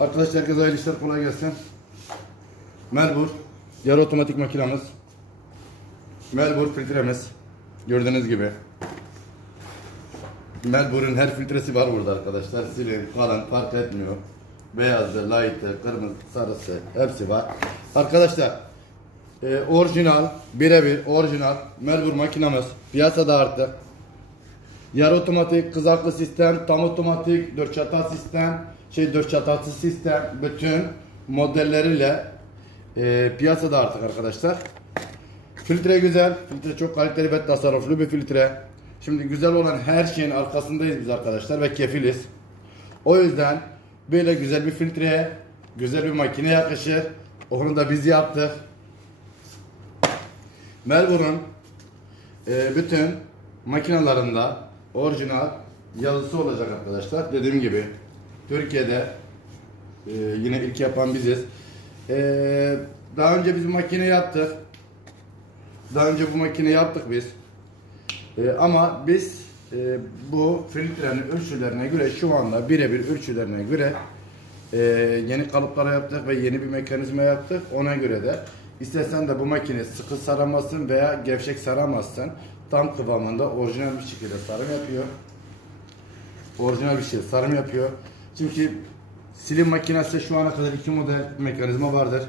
Arkadaşlar herkese hayırlı işler kolay gelsin. Melbur yarı otomatik makinamız. Melbur filtremiz. Gördüğünüz gibi. Melbur'un her filtresi var burada arkadaşlar. Silin, falan fark etmiyor. Beyazı, light'ı, kırmızı, sarısı hepsi var. Arkadaşlar e, orijinal, birebir orijinal Melbur makinamız piyasada artık. Yarı otomatik, kızaklı sistem, tam otomatik, dört çatal sistem, şey dört çatalsız sistem, bütün modelleriyle e, piyasada artık arkadaşlar. Filtre güzel, filtre çok kaliteli ve tasarruflu bir filtre. Şimdi güzel olan her şeyin arkasındayız biz arkadaşlar ve kefiliz. O yüzden böyle güzel bir filtreye, güzel bir makine yakışır. Onu da biz yaptık. Melbourne'un e, bütün makinalarında orijinal yazısı olacak arkadaşlar. Dediğim gibi Türkiye'de e, yine ilk yapan biziz. E, daha önce biz makine yaptık. Daha önce bu makine yaptık biz. E, ama biz e, bu filtrenin ölçülerine göre şu anda birebir ölçülerine göre e, yeni kalıplara yaptık ve yeni bir mekanizma yaptık. Ona göre de istersen de bu makine sıkı saramazsın veya gevşek saramazsın. Tam kıvamında orijinal bir şekilde sarım yapıyor. Orijinal bir şey sarım yapıyor. Çünkü silim makinesi şu ana kadar iki model mekanizma vardır.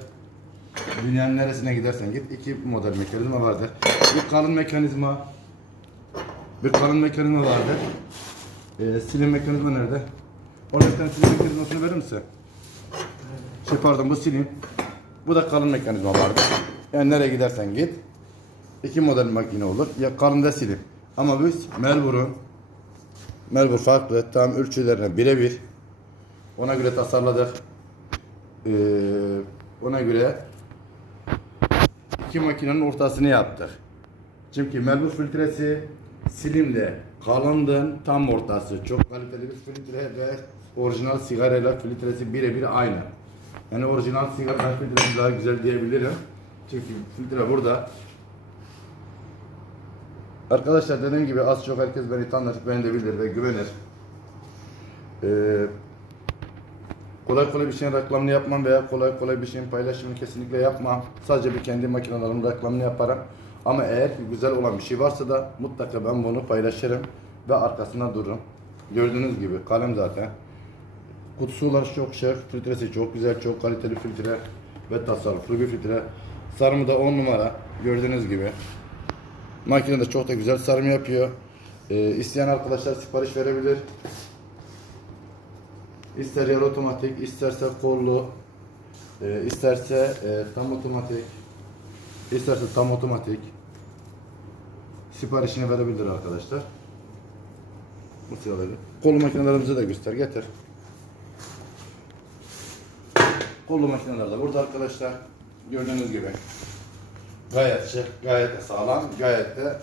Dünyanın neresine gidersen git iki model mekanizma vardır. Bir kalın mekanizma, bir kalın mekanizma vardır. Ee, silim mekanizma nerede? Orada bir tane silim mekanizmasını verir misin? Şey pardon bu silim. Bu da kalın mekanizma vardır. Yani nereye gidersen git. iki model makine olur. Ya kalın da silim. Ama biz Melbourne'un Melbourne farklı. Tam ölçülerine birebir. Ona göre tasarladık. Ee, ona göre iki makinenin ortasını yaptık. Çünkü Melbourne filtresi silimle kalındın tam ortası. Çok kaliteli bir filtre ve orijinal sigarayla filtresi birebir aynı. Yani orijinal sigara filtresi daha güzel diyebilirim. Çünkü filtre burada. Arkadaşlar dediğim gibi az çok herkes beni tanır, beni de bilir ve güvenir. Ee, kolay kolay bir şeyin reklamını yapmam veya kolay kolay bir şeyin paylaşımını kesinlikle yapmam. Sadece bir kendi makinelerimin reklamını yaparım. Ama eğer güzel olan bir şey varsa da mutlaka ben bunu paylaşırım ve arkasında dururum. Gördüğünüz gibi kalem zaten. Kutusu ulaşı çok şık, filtresi çok güzel, çok kaliteli filtre ve tasarruflu bir filtre. Sarımı da 10 numara gördüğünüz gibi. Makine de çok da güzel sarım yapıyor. Ee, isteyen arkadaşlar sipariş verebilir. İster yarı otomatik, isterse kollu, e, isterse e, tam otomatik, isterse tam otomatik siparişini verebilir arkadaşlar. Bu sırada Kollu makinelerimizi de göster, getir. Kollu makineler de burada arkadaşlar. Gördüğünüz gibi. Gayet şık, gayet de sağlam, gayet de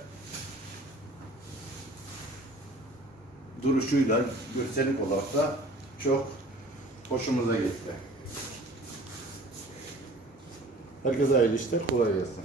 duruşuyla görsellik olarak da çok hoşumuza gitti. Herkese hayırlı işler, kolay gelsin.